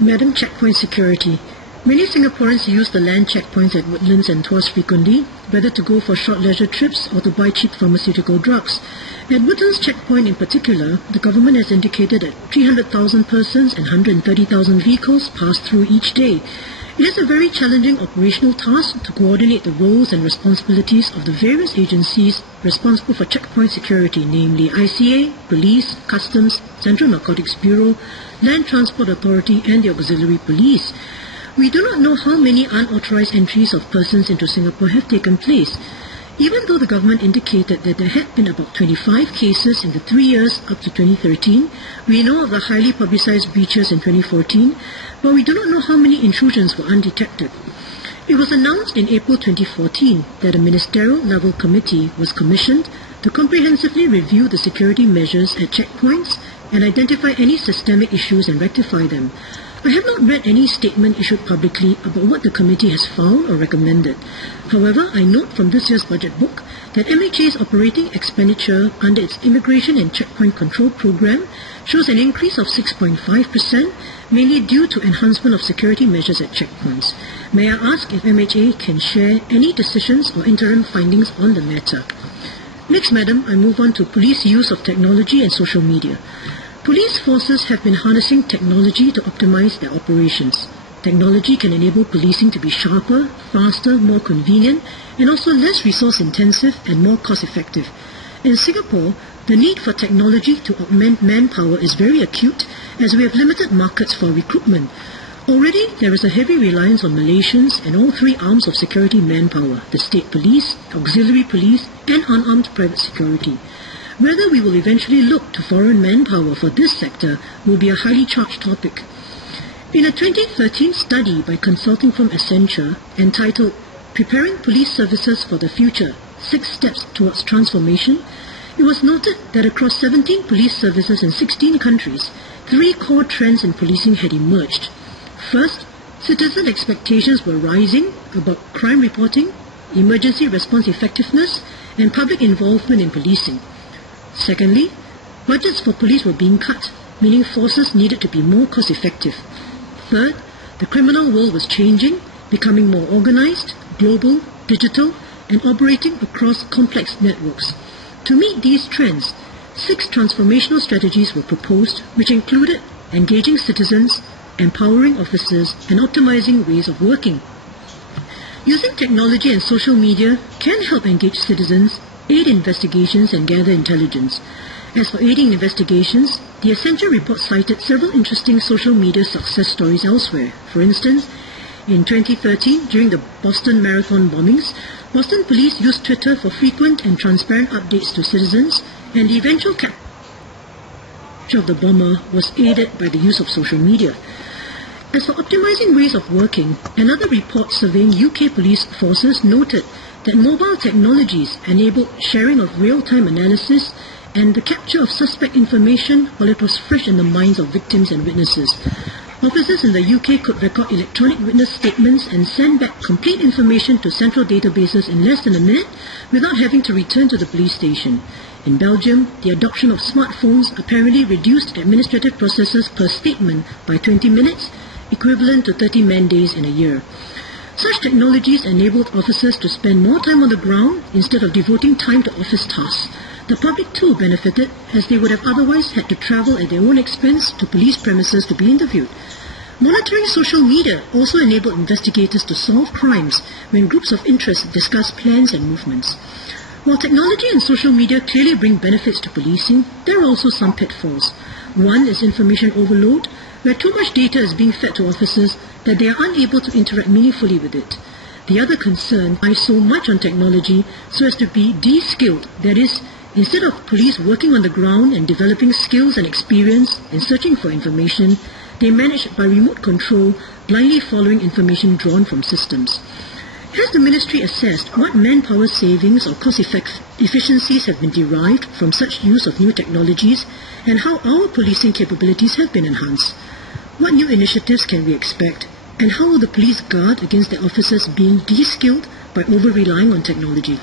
Madam, checkpoint security. Many Singaporeans use the land checkpoints at Woodlands and Tuas frequently, whether to go for short leisure trips or to buy cheap pharmaceutical drugs. At Woodlands checkpoint in particular, the government has indicated that 300,000 persons and 130,000 vehicles pass through each day. It is a very challenging operational task to coordinate the roles and responsibilities of the various agencies responsible for checkpoint security, namely ICA, Police, Customs, Central Narcotics Bureau, Land Transport Authority and the Auxiliary Police. We do not know how many unauthorized entries of persons into Singapore have taken place. Even though the government indicated that there had been about 25 cases in the 3 years up to 2013, we know of the highly publicized breaches in 2014, but we do not know how many intrusions were undetected. It was announced in April 2014 that a ministerial-level committee was commissioned to comprehensively review the security measures at checkpoints and identify any systemic issues and rectify them. I have not read any statement issued publicly about what the committee has found or recommended. However, I note from this year's budget book that MHA's operating expenditure under its Immigration and Checkpoint Control Program shows an increase of 6.5%, mainly due to enhancement of security measures at checkpoints. May I ask if MHA can share any decisions or interim findings on the matter? Next, Madam, I move on to police use of technology and social media. Police forces have been harnessing technology to optimize their operations. Technology can enable policing to be sharper, faster, more convenient, and also less resource-intensive and more cost-effective. In Singapore, the need for technology to augment manpower is very acute as we have limited markets for recruitment. Already, there is a heavy reliance on Malaysians and all three arms of security manpower, the state police, auxiliary police, and unarmed private security. Whether we will eventually look to foreign manpower for this sector will be a highly charged topic. In a 2013 study by consulting firm Accenture entitled Preparing Police Services for the Future, 6 Steps Towards Transformation, it was noted that across 17 police services in 16 countries, 3 core trends in policing had emerged. First, citizen expectations were rising about crime reporting, emergency response effectiveness, and public involvement in policing. Secondly, budgets for police were being cut, meaning forces needed to be more cost-effective. Third, the criminal world was changing, becoming more organized, global, digital, and operating across complex networks. To meet these trends, 6 transformational strategies were proposed, which included engaging citizens, empowering officers, and optimizing ways of working. Using technology and social media can help engage citizens, aid investigations and gather intelligence. As for aiding investigations, the Accenture report cited several interesting social media success stories elsewhere. For instance, in 2013, during the Boston Marathon bombings, Boston police used Twitter for frequent and transparent updates to citizens, and the eventual capture of the bomber was aided by the use of social media. As for optimizing ways of working, another report surveying UK police forces noted that mobile technologies enabled sharing of real-time analysis and the capture of suspect information while it was fresh in the minds of victims and witnesses. Officers in the UK could record electronic witness statements and send back complete information to central databases in less than a minute without having to return to the police station. In Belgium, the adoption of smartphones apparently reduced administrative processes per statement by 20 minutes, equivalent to 30 man-days in a year. Such technologies enabled officers to spend more time on the ground instead of devoting time to office tasks. The public too benefited, as they would have otherwise had to travel at their own expense to police premises to be interviewed. Monitoring social media also enabled investigators to solve crimes when groups of interest discuss plans and movements. While technology and social media clearly bring benefits to policing, there are also some pitfalls. One is information overload, where too much data is being fed to officers that they are unable to interact meaningfully with it. The other concern relies so much on technology so as to be de-skilled, that is, instead of police working on the ground and developing skills and experience in searching for information, they manage by remote control, blindly following information drawn from systems. Has the ministry assessed what manpower savings or cost efficiencies have been derived from such use of new technologies and how our policing capabilities have been enhanced? What new initiatives can we expect, and how will the police guard against their officers being de-skilled by over-relying on technology?